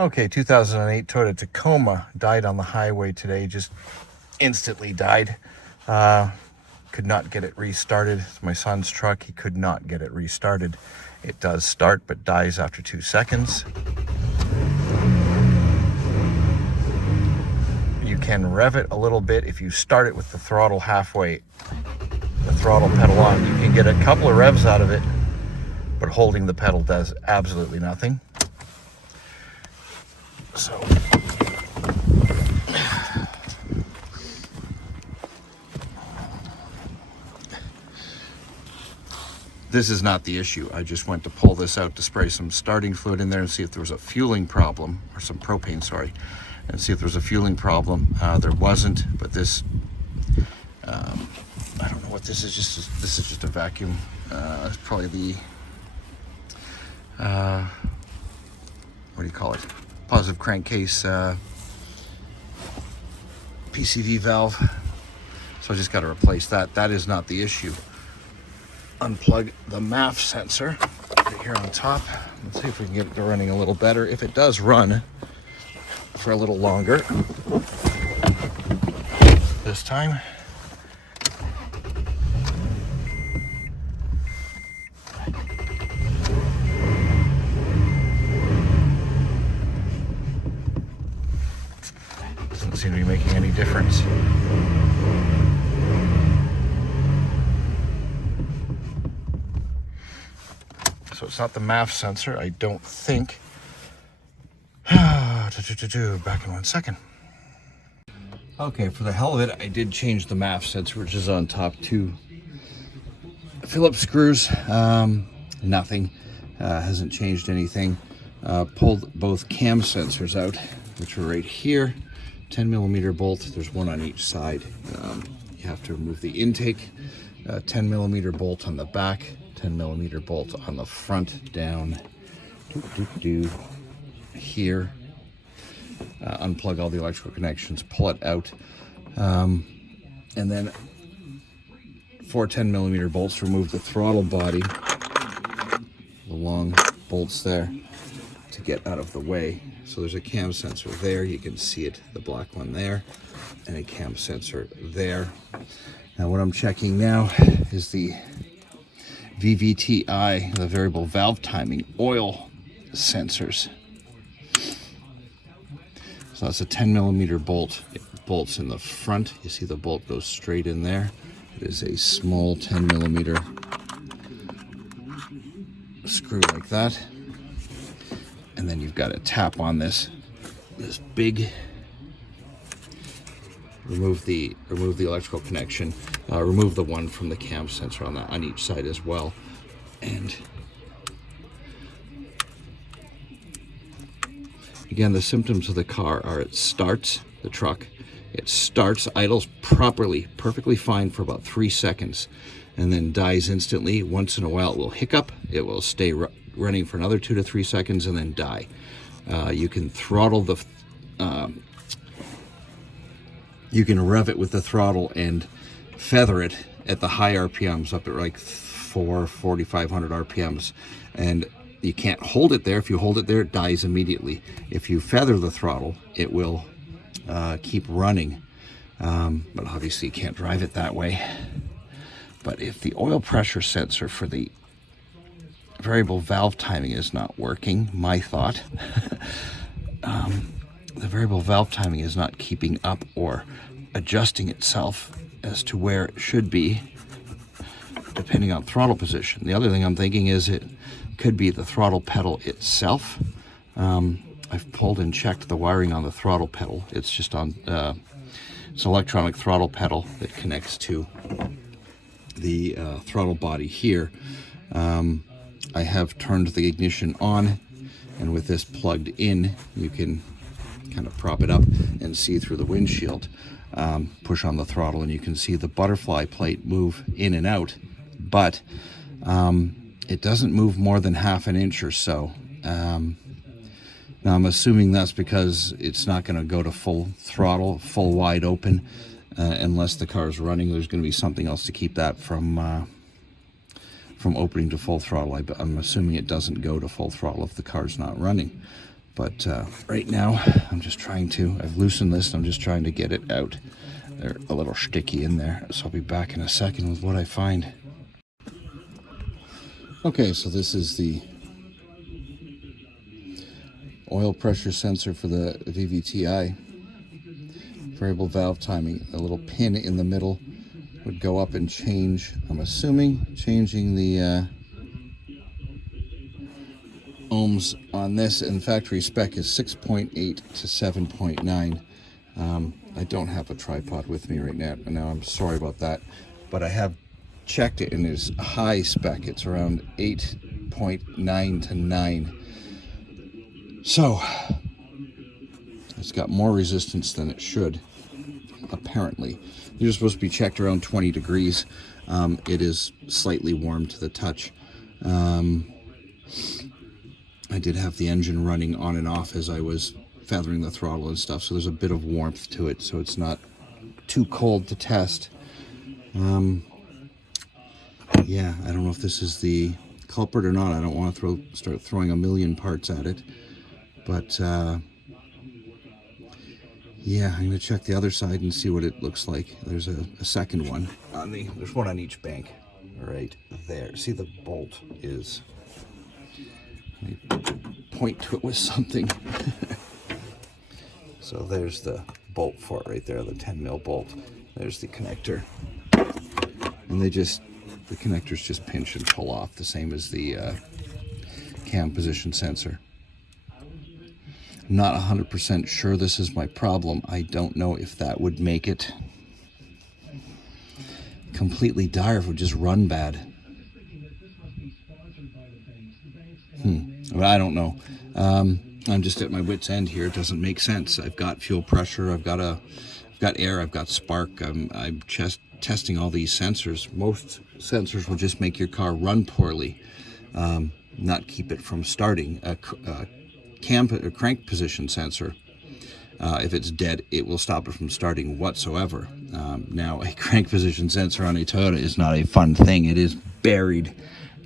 Okay, 2008 Toyota Tacoma died on the highway today, just instantly died. Could not get it restarted. It's my son's truck. He could not get it restarted. It does start, but dies after 2 seconds. You can rev it a little bit if you start it with the throttle halfway, the throttle pedal on. You can get a couple of revs out of it, but holding the pedal does absolutely nothing. So this is not the issue. I just went to pull this out to spray some starting fluid in there and see if there was a fueling problem, or some propane, sorry, and see if there was a fueling problem. There wasn't, but this, I don't know what this is. This is just a vacuum. It's probably the, what do you call it? Positive crankcase PCV valve. So I just got to replace that. That is not the issue. Unplug the MAF sensor right here on top. Let's see if we can get it to running a little better. If it does run for a little longer this time. Doesn't seem to be making any difference. So it's not the MAF sensor, I don't think. Back in 1 second. Okay, for the hell of it, I did change the MAF sensor, which is on top. 2 Phillips screws. Nothing. Hasn't changed anything. Pulled both cam sensors out, which are right here. 10mm bolt. There's one on each side. You have to remove the intake. 10mm bolt on the back. 10mm bolt on the front, down here. Unplug all the electrical connections, pull it out, and then 4 10mm bolts. Remove the throttle body, the long bolts there, to get out of the way. So there's a cam sensor there, you can see it, the black one there, and a cam sensor there. Now what I'm checking now is the VVTI, the variable valve timing oil sensors. So that's a 10mm bolt. It bolts in the front. You see the bolt goes straight in there. It is a small 10mm screw like that. And then you've got a tap on this big. Remove the electrical connection. Remove the one from the cam sensor on each side as well. And again, the symptoms of the car are it starts, the truck, it starts, idles properly, perfectly fine for about 3 seconds, and then dies instantly. Once in a while it will hiccup, it will stay running for another 2 to 3 seconds and then die. You can throttle the, you can rev it with the throttle and feather it at the high RPMs, up at like 4,500 RPMs, and you can't hold it there. If you hold it there, it dies immediately. If you feather the throttle, it will keep running, but obviously you can't drive it that way. But if the oil pressure sensor for the variable valve timing is not working, my thought, the variable valve timing is not keeping up or adjusting itself as to where it should be, depending on throttle position. The other thing I'm thinking is it could be the throttle pedal itself. I've pulled and checked the wiring on the throttle pedal. It's just on, it's an electronic throttle pedal that connects to the throttle body here. I have turned the ignition on, and with this plugged in, you can kind of prop it up and see through the windshield. Push on the throttle and you can see the butterfly plate move in and out, but it doesn't move more than ½ an inch or so. Now I'm assuming that's because it's not going to go to full throttle, full wide open, unless the car is running. There's going to be something else to keep that from opening to full throttle. I'm assuming it doesn't go to full throttle if the car's not running. But right now, I've loosened this, and I'm just trying to get it out. They're a little sticky in there, so I'll be back in a second with what I find. Okay, so this is the oil pressure sensor for the VVTi. Variable valve timing. A little pin in the middle would go up and change, I'm assuming, changing the ohms on this. And factory spec is 6.8 to 7.9. I don't have a tripod with me right now. I'm sorry about that, but I have checked it, and it's high spec. It's around 8.9 to 9. So it's got more resistance than it should, apparently. They're supposed to be checked around 20 degrees. It is slightly warm to the touch. I did have the engine running on and off as I was feathering the throttle and stuff, so there's a bit of warmth to it, so it's not too cold to test. Yeah, I don't know if this is the culprit or not. I don't want to start throwing a million parts at it, but yeah, I'm going to check the other side and see what it looks like. There's a second one. There's one on each bank right there. See, the bolt is... Let me point to it with something. So there's the bolt for it right there, the 10 mil bolt. There's the connector. And the connectors just pinch and pull off, the same as the cam position sensor. I'm not 100% sure this is my problem. I don't know if that would make it completely dire, if it would just run bad. But I don't know. I'm just at my wit's end here. It doesn't make sense. I've got fuel pressure. I've got air. I've got spark. I'm just testing all these sensors. Most sensors will just make your car run poorly, not keep it from starting. A crank position sensor, if it's dead, it will stop it from starting whatsoever. Now, a crank position sensor on a Toyota is not a fun thing. It is buried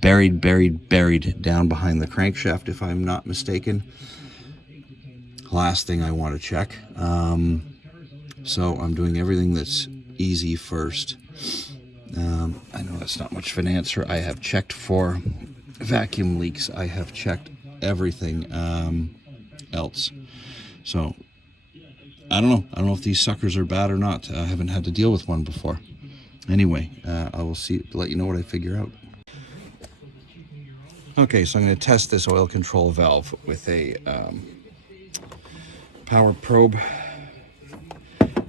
down behind the crankshaft, if I'm not mistaken. Last thing I want to check. So I'm doing everything that's easy first. I know that's not much of an answer. I have checked for vacuum leaks. I have checked everything else. So I don't know. I don't know if these suckers are bad or not. I haven't had to deal with one before. Anyway, I will let you know what I figure out. Okay, so I'm going to test this oil control valve with a power probe,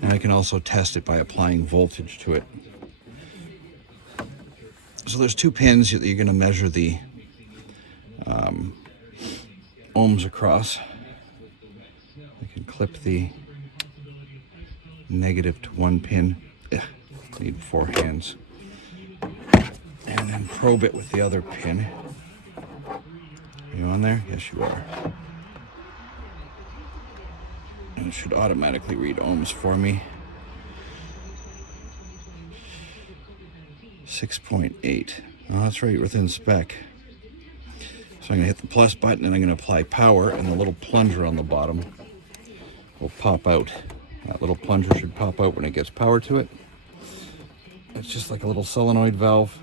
and I can also test it by applying voltage to it. So there's two pins that you're going to measure the ohms across. I can clip the negative to one pin. Need 4 hands. And then probe it with the other pin. Are you on there? Yes, you are. And it should automatically read ohms for me. 6.8. Oh, that's right, within spec. So I'm going to hit the plus button, and I'm going to apply power, and the little plunger on the bottom will pop out. That little plunger should pop out when it gets power to it. It's just like a little solenoid valve.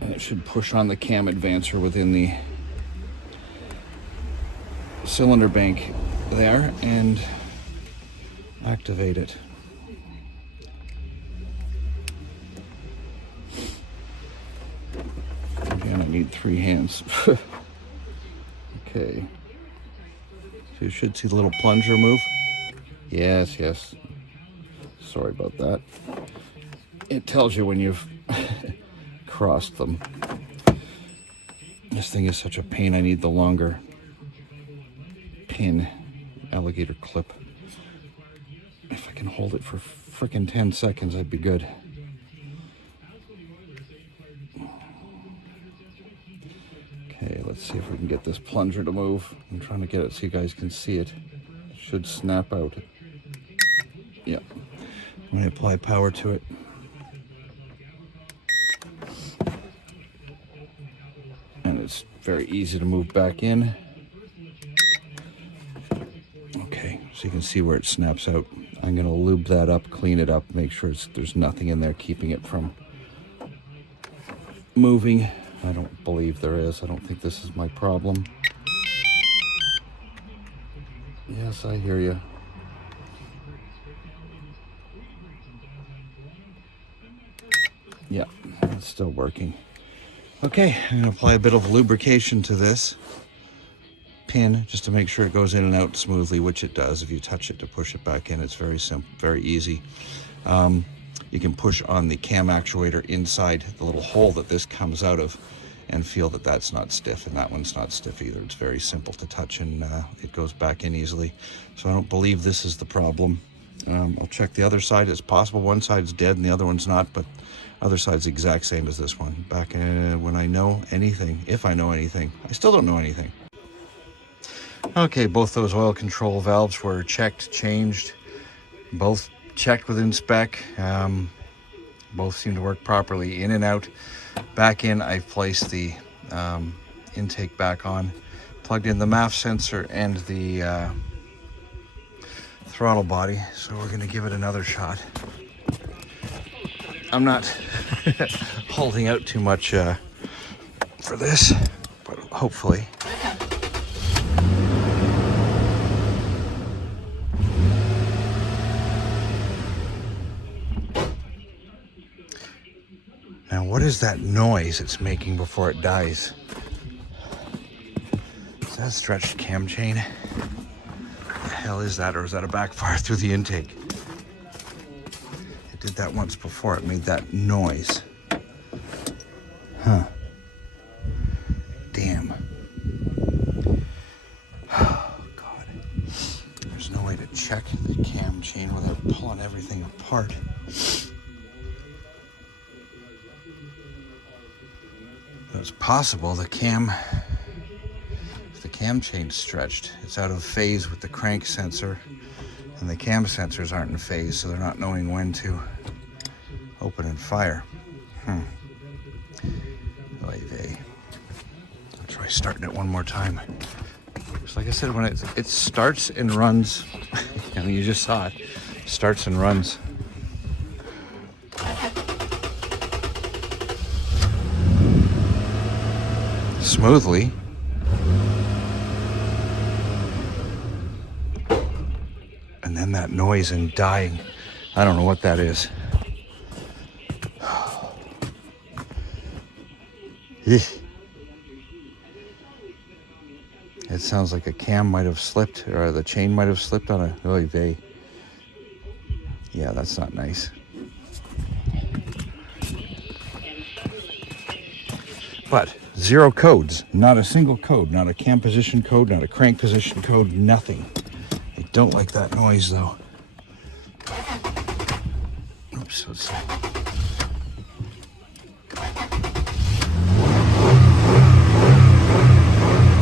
And it should push on the cam advancer within the cylinder bank there and activate it. Again, I need 3 hands. Okay. So you should see the little plunger move. Yes, yes. Sorry about that. It tells you when you've crossed them. This thing is such a pain. I need the longer pin, alligator clip. If I can hold it for frickin' 10 seconds, I'd be good. Okay, let's see if we can get this plunger to move. I'm trying to get it so you guys can see it. It should snap out. Yep. I'm going to apply power to it. And it's very easy to move back in. Okay, so you can see where it snaps out. I'm going to lube that up, clean it up, make sure there's nothing in there keeping it from moving. I don't believe there is. I don't think this is my problem. Yes, I hear you. Yeah, it's still working. Okay, I'm going to apply a bit of lubrication to this pin just to make sure it goes in and out smoothly, which it does. If you touch it to push it back in, it's very simple, very easy. You can push on the cam actuator inside the little hole that this comes out of and feel that that's not stiff, and that one's not stiff either. It's very simple to touch, and it goes back in easily. So I don't believe this is the problem. I'll check the other side. It's possible one side's dead and the other one's not, but other side's the exact same as this one. Back when I know anything, if I know anything. I still don't know anything. Okay, both those oil control valves were checked, changed, both checked within spec. Both seem to work properly in and out. Back in, I've placed the intake back on, plugged in the MAF sensor and the throttle body. So we're gonna give it another shot. I'm not holding out too much for this, but hopefully. Now, what is that noise it's making before it dies? Is that a stretched cam chain? What the hell is that? Or is that a backfire through the intake? It did that once before. It made that noise. Huh. Damn. Oh, God. There's no way to check the cam chain without pulling everything apart. It's possible the cam chain's stretched. It's out of phase with the crank sensor, and the cam sensors aren't in phase, so they're not knowing when to open and fire. I'll try starting it one more time. Just like I said, when it starts and runs, I mean, you just saw it, starts and runs. Smoothly. And then that noise and dying. I don't know what that is. It sounds like a cam might have slipped, or the chain might have slipped on a oy vey. Yeah, that's not nice. But zero codes, not a single code, not a cam position code, not a crank position code, nothing. I don't like that noise though. Oops, let's see.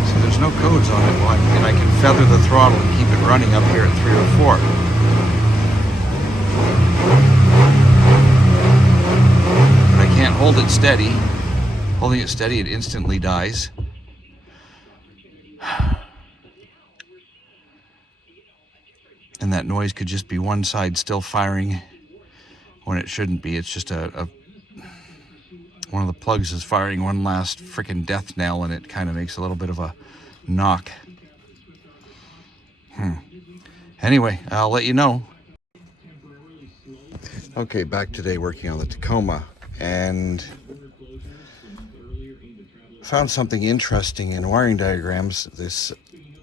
So there's no codes on it, and I can feather the throttle and keep it running up here at 3 or 4. But I can't hold it steady. Holding it steady, it instantly dies. And that noise could just be one side still firing when it shouldn't be. It's just one of the plugs is firing one last frickin' death knell, and it kind of makes a little bit of a knock. Anyway, I'll let you know. Okay, back today working on the Tacoma, and found something interesting in wiring diagrams. This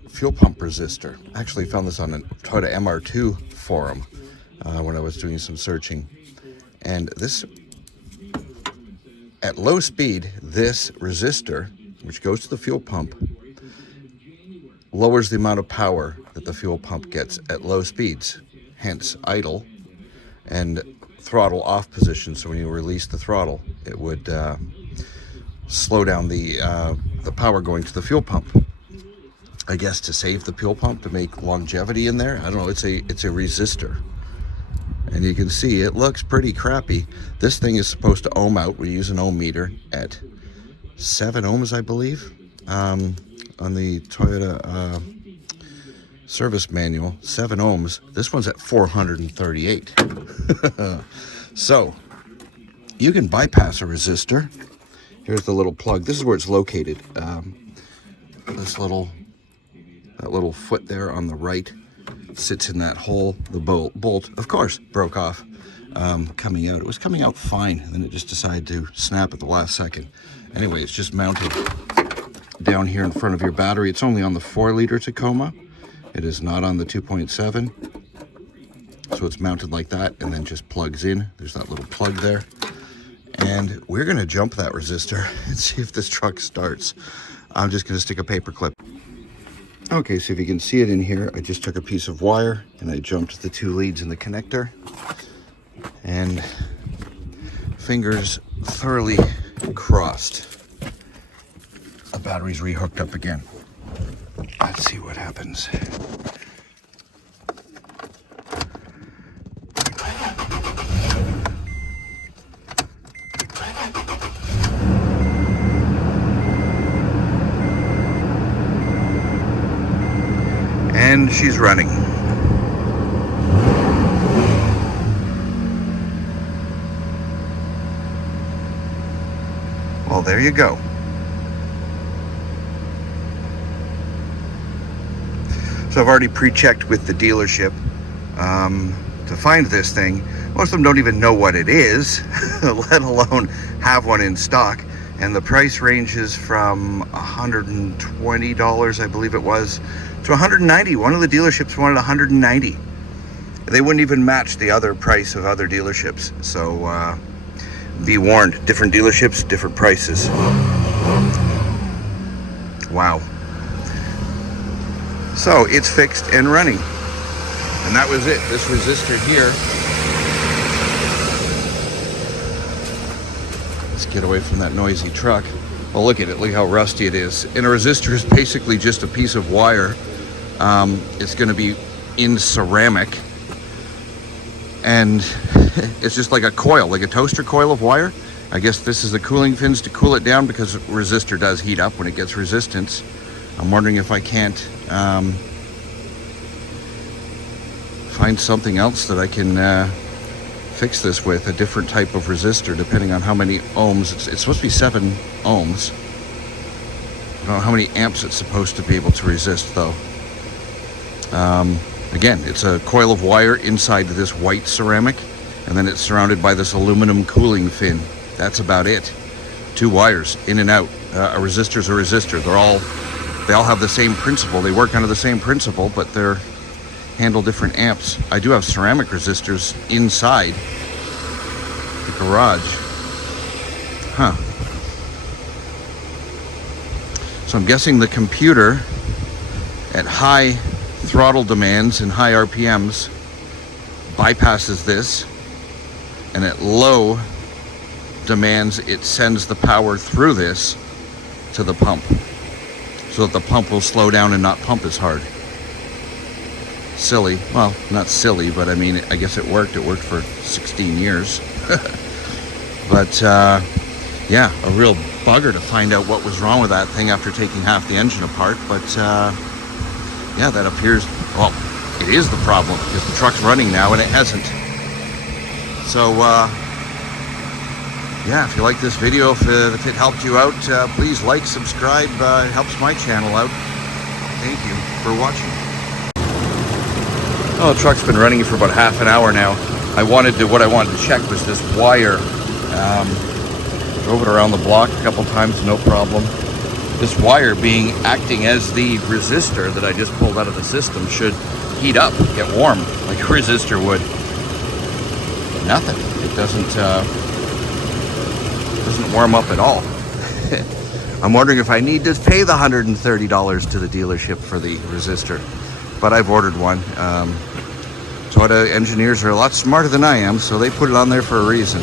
fuel pump resistor. Actually found this on a Toyota MR2 forum when I was doing some searching. And this, at low speed, this resistor, which goes to the fuel pump, lowers the amount of power that the fuel pump gets at low speeds, hence idle and throttle off position. So when you release the throttle, it would slow down the power going to the fuel pump. I guess to save the fuel pump, to make longevity in there. I don't know, it's a resistor. And you can see it looks pretty crappy. This thing is supposed to ohm out. We use an ohm meter at 7 ohms, I believe. on the Toyota service manual, 7 ohms. This one's at 438. So you can bypass a resistor. Here's the little plug. This is where it's located. That little foot there on the right sits in that hole. The bolt, of course, broke off coming out. It was coming out fine, and then it just decided to snap at the last second. Anyway, it's just mounted down here in front of your battery. It's only on the 4-liter Tacoma. It is not on the 2.7. So it's mounted like that and then just plugs in. There's that little plug there. And we're going to jump that resistor and see if this truck starts. I'm just going to stick a paper clip. Okay, so if you can see it in here, I just took a piece of wire and I jumped the 2 leads in the connector. And fingers thoroughly crossed. The battery's rehooked up again. Let's see what happens. And she's running. Well, there you go. So I've already pre-checked with the dealership to find this thing. Most of them don't even know what it is, let alone have one in stock. And the price ranges from $120, I believe it was, to $190. One of the dealerships wanted $190. They wouldn't even match the other price of other dealerships. So be warned, different dealerships, different prices. Wow. So it's fixed and running. And that was it. This resistor here. Let's get away from that noisy truck. Well, look at it. Look how rusty it is. And a resistor is basically just a piece of wire. It's going to be in ceramic. And it's just like a coil, like a toaster coil of wire. I guess this is the cooling fins to cool it down because resistor does heat up when it gets resistance. I'm wondering if I can't find something else that I can fix this with, a different type of resistor, depending on how many ohms. It's supposed to be 7 ohms. I don't know how many amps it's supposed to be able to resist, though. Again, it's a coil of wire inside this white ceramic, and then it's surrounded by this aluminum cooling fin. That's about it. 2 wires, in and out. A resistor's a resistor. They all have the same principle. They work under the same principle, but they're handle different amps. I do have ceramic resistors inside the garage. Huh. So I'm guessing the computer at high throttle demands and high RPMs bypasses this, and at low demands it sends the power through this to the pump, so that the pump will slow down and not pump as hard. Silly. Well, not silly, but I mean, I guess it worked. It worked for 16 years. But yeah, a real bugger to find out what was wrong with that thing after taking half the engine apart. But yeah, that appears, well, it is the problem because the truck's running now and it hasn't. So yeah, if you like this video, if it helped you out, please like, subscribe. It helps my channel out. Thank you for watching. Oh, the truck's been running for about half an hour now. What I wanted to check was this wire. Drove it around the block a couple times, no problem. This wire acting as the resistor that I just pulled out of the system should heat up, get warm, like a resistor would. Nothing. It doesn't warm up at all. I'm wondering if I need to pay the $130 to the dealership for the resistor. But I've ordered one. Toyota engineers are a lot smarter than I am, so they put it on there for a reason.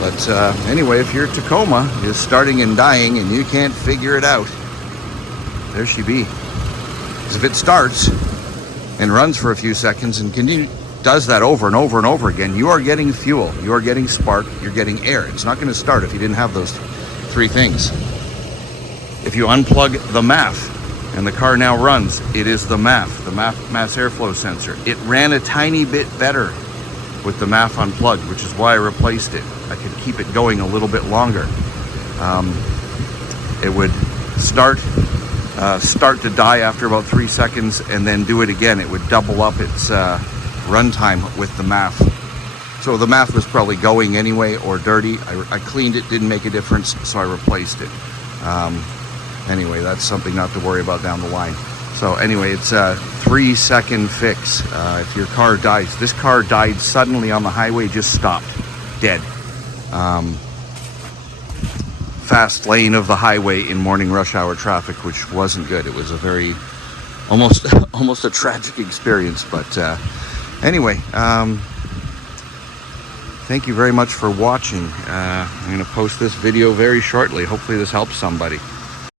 But anyway, if your Tacoma is starting and dying and you can't figure it out, there she be. Because if it starts and runs for a few seconds and does that over and over and over again, you are getting fuel, you are getting spark, you're getting air. It's not going to start if you didn't have those 3 things. if you unplug the MAF, and the car now runs, it is the MAF, mass airflow sensor. It ran a tiny bit better with the MAF unplugged, which is why I replaced it. I could keep it going a little bit longer. It would start to die after about 3 seconds and then do it again. It would double up its runtime with the MAF. So the MAF was probably going anyway or dirty. I cleaned it, didn't make a difference, so I replaced it. Anyway, that's something not to worry about down the line. So anyway, it's a 3-second fix. If your car dies, this car died suddenly on the highway, just stopped, dead. Fast lane of the highway in morning rush hour traffic, which wasn't good. It was a very, almost a tragic experience. But anyway, thank you very much for watching. I'm going to post this video very shortly. Hopefully this helps somebody.